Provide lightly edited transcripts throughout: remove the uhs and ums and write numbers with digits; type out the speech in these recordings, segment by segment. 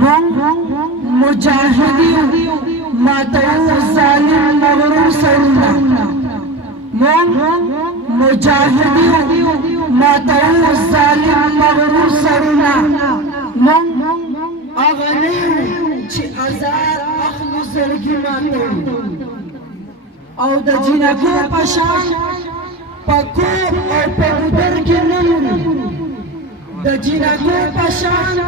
مون مجاهدين ماتوا الظالم مغرور سرنا مون مجاهدين ماتوا الظالم مغرور سرنا مون اغنيو چه ازار اخلو زرگی ماتو او د جنکو پشان پکور او پودر کې نمرو د جنکو پشان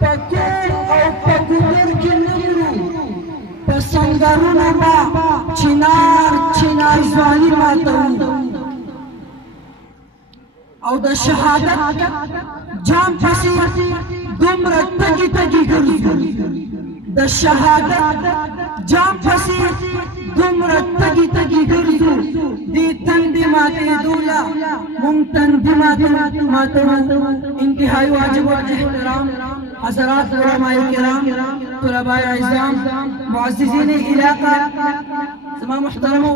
پکور او پودر کې نمرو په سنگرونو با چنار ځواني ماتو او د شهادت جام پسې دومره تږي ګرځو د شهادت جام پسې دومره تږي ګرځو دې تندې ماتې دولا مونږ تندې ماتو انتهائی واجب الاحترام حضرات علماء کرام طلباء اعزام معززین علاقہ زما محترمو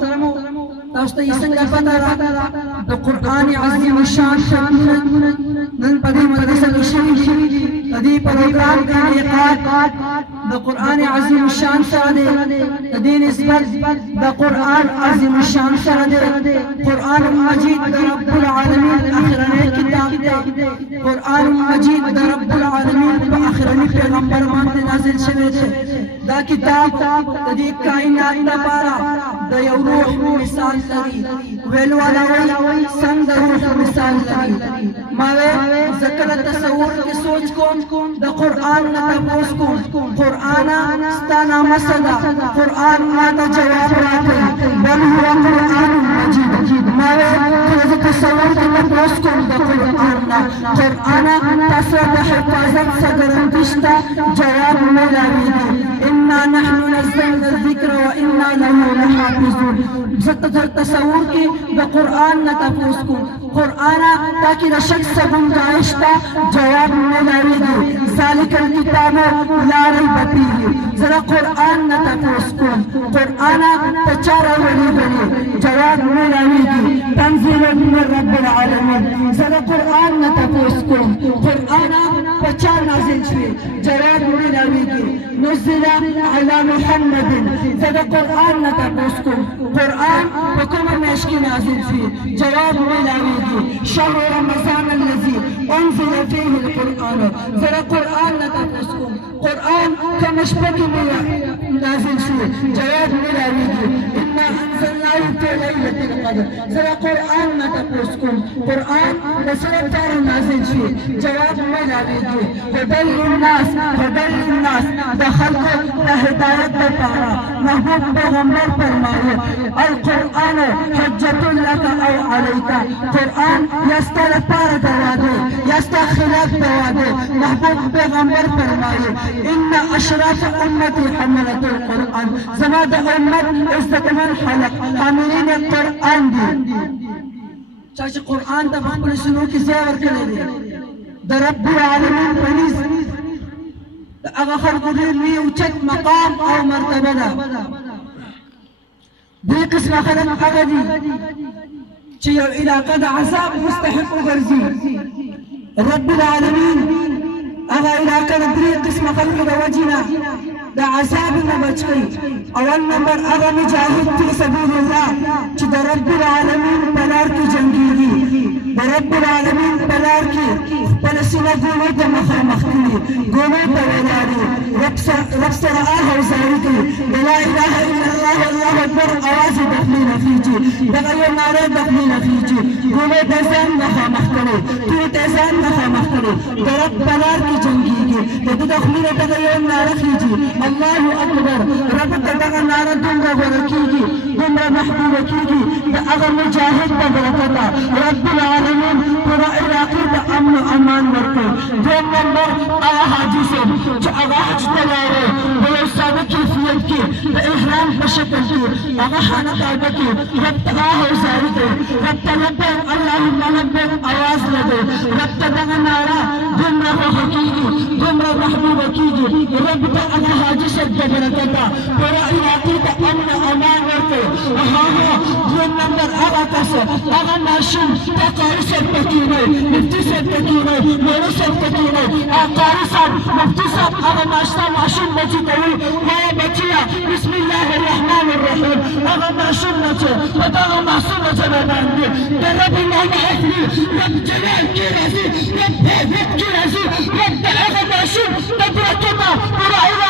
تاسو ته څنګه پته را د قرآن عظیم الشان ختمونه نن په دې مدرسه کې شوي دي د دې پروګرام کې انعقاد د قرآن عظیم الشان سره دی د دې نسبت د قرآن عظیم الشان سره دی قرآن مجید د رب العالمین اخرنی کتاب دی قرآن مجید د رب العالمین په اخرنی پیغمبر باندې نازل شوی دی دا کتاب د دې کائنات لپاره د یو روح مثال لري ویل والا وایي څنګه روح مثال لري ما ذکر تصور کې سوچ کوم د قرآن نه تاسو کوم قرآن ستانه مسدا قرآن ما ته جواب راکړي بل هو قرآن مجید ما تصور کې تاسو کوم د قرآن تاسو د حفاظت سره جواب ملاوي إنا نحن نزلنا الذكر وإنا له لحافظون ستظهر تصور کی دا قرآن نتفوز کو قرآن تاکہ دا شخص گنجائش تا جواب ملاوی دی ذالک الکتاب لا ریب فیہ ذرا قرآن نتفوز کو قرآن تچارا ولی بنی جواب ملاوی دی تنزیل من رب العالمین ذرا قرآن نتفوز کو قرآن پچار نازل شوی جواب ملاوی دی نزل على محمد ذرا قرآن نتفوز کو قرآن حکم مشکی نازل فيه جواب ملاوي شهر رمضان الذي انزل فيه القرآن ذرا قرآن نتفسكم قرآن كمشبك نازل فيه جواب ملاوي إنا أنزلناه في ليلة القدر ذرا قرآن نتفسكم قرآن لسورة تار نازل فيه جواب ملاوي هدى للناس دخلت لهداية الطهارة محبوب پیغمبر فرمائے القرآن حجت لك او عليك قرآن يستغفر دواده يستخلف دواده محبوب پیغمبر فرمائے ان اشراف امتي حملت القرآن زماد امت استكمل حلق حاملين القرآن دي چاچه قرآن تا بخبر سنو کی زیور کلی دا رب العالمین پنیز دا اغا خلق دیر لی اوچت مقام او مرتبه دا دې قسمه خلک هغه دي چې یو علاقه د عذاب مستحق وګرځي رب العالمین هغه علاقه د درې قسمه خلکو د وجې نه د عذاب نه بچ کړي اول نمبر هغه مجاهد فی سبیل الله چې د رب العالمین په لار کې جنګېږي د رب العالمین په لار کې خپل سینه ګولۍ ته مخامخ کړي ګولۍ ته ولاړ رب سره آهوزاري کوي د لا اله الا الله الله اکبر اواز یې داخلي نخیږي دغه یو ناره داخلي نخیږي ګولۍ ته ځان مخامخ کړي توی ته ځان مخامخ کړي د رب په لار کې جنګېږي د ده داخلي نه دغه یو ناره خیږي الله اکبر رب ته دغه ناره دومره غوره کېږي دومره محبوبه کېږي د هغه مجاهد په برکته رب العالمین پوره علاقې ته امن و امان ورکړ دویم نمبر هغه حاجي صاحب چې هغه حج ته لاړی په یو ساده کیفیت کې د احرام په شکل کې هغه خانه کعبه کې رب ته آهوزاري کوي رب ته لبیک اللهم لبیک اواز لګوي رب ته دغه ناره دومره خوښه کېږي دومره محبوبه کېږي رب ته هغه حاجي صاحب په برکته پوره علاقې ته امن و امان ورکړ دویم नंबर आगा कसे आगा माशूम कारी साहब तकीने मुफ्ती साहब तकीने मेरे साहब तकीने कारी साहब मुफ्ती साहब आगा नाश्ता माशूम बची कही है बचिया बिस्मिल्लाहिर्रहमानिर्रहीम आगा माशूम नचे पता आगा मासूम नचे बनाएंगे तेरा भी नाम आखिरी रब जलाल की राजी रब भगवत की राजी रब आगा माशूम तबरकमा पूरा